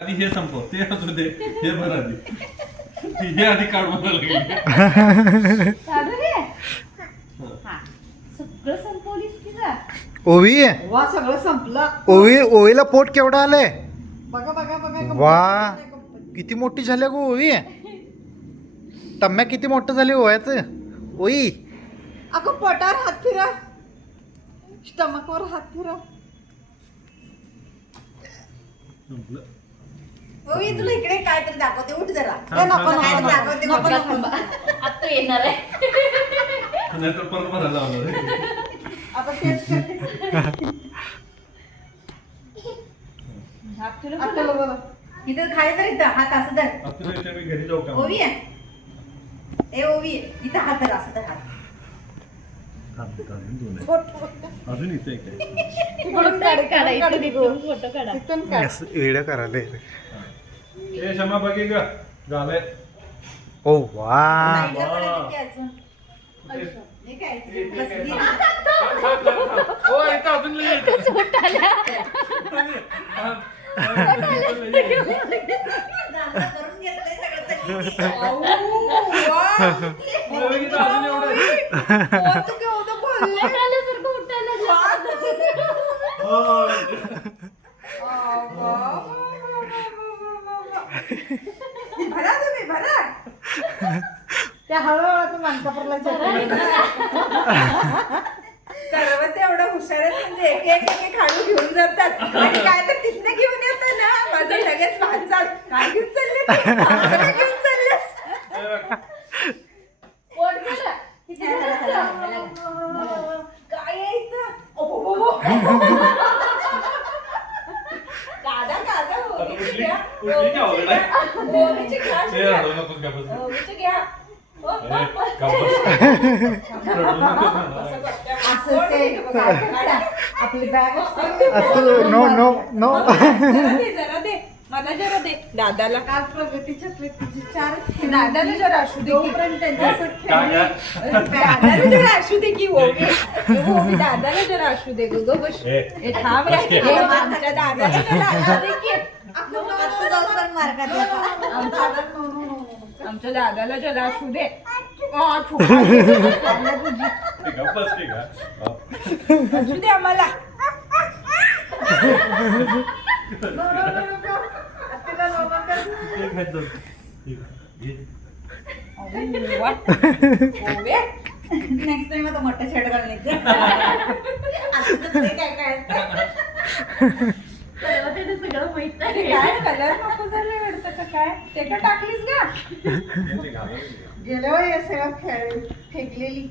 आधी हे संपव ते असू दे हे बरं आधी हे आधी काढ म्हणायला लागली काढू दे. हा. सगळं संपवलीस की जा. ओवी वा सगळं संपलं. ओवीला पोट केवढं आलंय बघा बघा बघा. वा किती मोठी झाली गो ओवी टम्म्या किती मोठं झाली ओव्याचं ओई अगं पोटावर हात फिरा, स्टमकवर हात फिरा. संपलं ओवी तुला इकडे काय तरी दाखवते, उठ जरा. थांब, नको थांब, नको थांब. दाखवते, नको नको. आता येणार आहे. नाहीतर परत भरायला लावणार आहे. आपण टेस्ट करते. हात तुला आता बघा. इथं खाली तर इथं हात असं धर. आता इथे मी घरी जाऊ का ओवी आहे. ए ओवी इथं हात धर, असं धर हात. थांब, थांब, दोन आहे. पोट, पोट. अजून इथे एक आहे इकडून काढ, काढा इकडून काढ, इथून इकडून. फोटो काढा. इथून काढ. वेळ करायला ए क्षमा बघे ग झालंय ओ वा साईडला पडायचं की अजून. हे काय? बस, घे. हो इथं अजून लई आहे. दादा करून घेतलंय सगळं तरी. इथं अजून एवढं आहे. तू केवढं बोलले. उठायल्यासारखं उठायला भरा तुम्ही भरा. त्या हळूहळू मानकापूरला सर्व तेवढं हुशार आहेत म्हणजे एक एक एक खाडू घेऊन जातात आणि काय तर तिथनं घेऊन येतं ना माझं लगेच वाचाल काय घेऊन चालले ते? असं काय घेऊन चाललेस? पोट गेलं. किती काय आहे इथं? दादा दादा ओवीची घ्या. उठली का आवडला? ओवीची घ्या. ए, रडू नकोस का बस. ओवीची घ्या. ए, का बस. रडू नकोस ना. असं ते आपली बॅग नो नो नो जरा दे मला जरा दे दादाला काल प्रगती चॉकलेटची 4 दादाला जरा असू दे तोपर्यंत त्यांच्यासोबत खेळली. दादाला जरा असू दे की ओवी ओवी दादाला जरा असू दे ग बस ए, ए थांब रे आमच्या दादाला जरा असू दे की आमच्या दादाला जरा असू दे ए, गप्प बस की का? असू दे आम्हाला ते खायचं. ठीक आहे. घे. नेक्स्ट टाइम आता मोठा शेड घालण्याचे काय काय परवा त्यानं सगळं माहित आहे. काय कलर नको झाले वाटतं का काय ते का टाकलीस का ते घालून घे. गेल्या वेळी या सगळं खेळ फेकलेली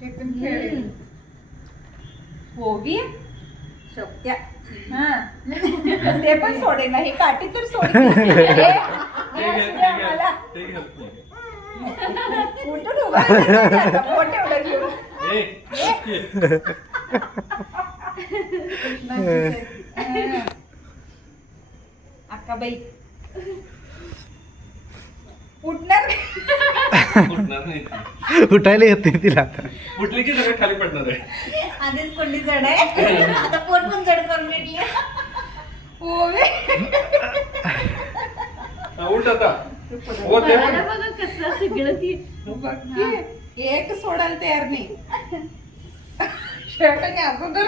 फेकून खेळलेली होगी शक्या हा ते पण सोडे नाही काठी तर सोडे ते घे, ते घे, ते घे. उलटून उभा राहिला मोठे एवढं घेऊन ए, घे. अक्काबाई उठणार उठणार नाही ती. उठायला येते तिला आता उठली की सगळं खाली पडणार आहे आधीच कोंडी जड आहे आता पोट पण जड करून भेटली ओवे हा, उठ आता हो ते पण. मला बघा कसं सगळं ती बघ की, एक सोडायला तयार नाही शेवटाने असं तर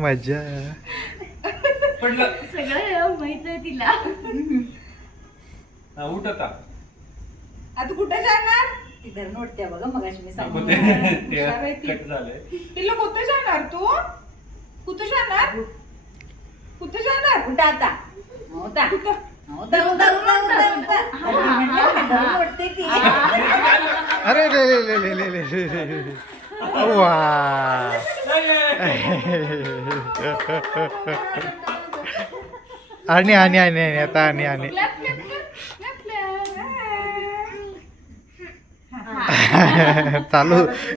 मजा पडलं सगळं माहित आहे तिला. हा, उठ आता आता कुठे जाणार तिथं नोटत्या बघा मगाशी मी नको सांगितलं ते हुशार आहे ती. कट झालंय तिला कुठे जाणार तू कुठे जाणार कुठे जाणार कुठं आता होता नोटते ती अरे रे रे रे रे रे रे रे रे रे. वा आणि आणि आणि आणि आता आणि आणि clap, clap, clap, clap, clap. चालू